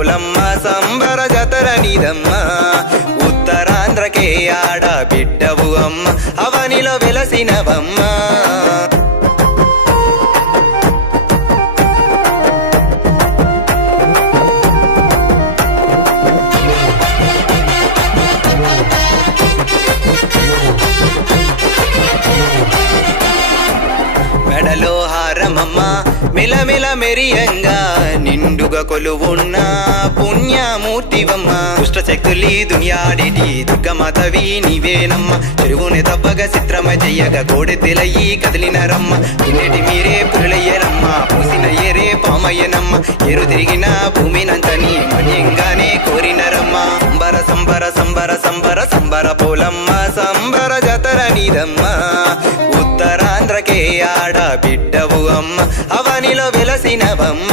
పులమ్మ సంబర జతర నీదమ్మ ఉత్తరాంధ్రకే ఆడ బిడ్డవు అమ్మ అవనిలో వెలసినవమ్మ మెడలో హారమమ్మ మిలమిల మెరియంగా నిండుగా కొలువున్న పుణ్యమూర్తివమ్మ దుష్ట శక్తులి దునియాడిటి దుర్గమాతవి నీవేనమ్మ చెరువుని తవ్వగా చిత్రమ చెయ్యగా కోడెత్తెలయ్యి కదిలినరమ్మ తిన్నటి మీరే పురులయ్యరమ్మ పూసిన ఏరే పామయ్యనమ్మ ఏరు తిరిగిన భూమినంతని మన్యంగానే కోరినరమ్మ సంబర సంబర సంబర సంబర సంబర పోలమ్మ సంబర జతర నీదమ్మ ఉత్తరాంధ్రకే ఆడ బిడ్డవు అమ్మ అవనిలో వెలసినవమ్మ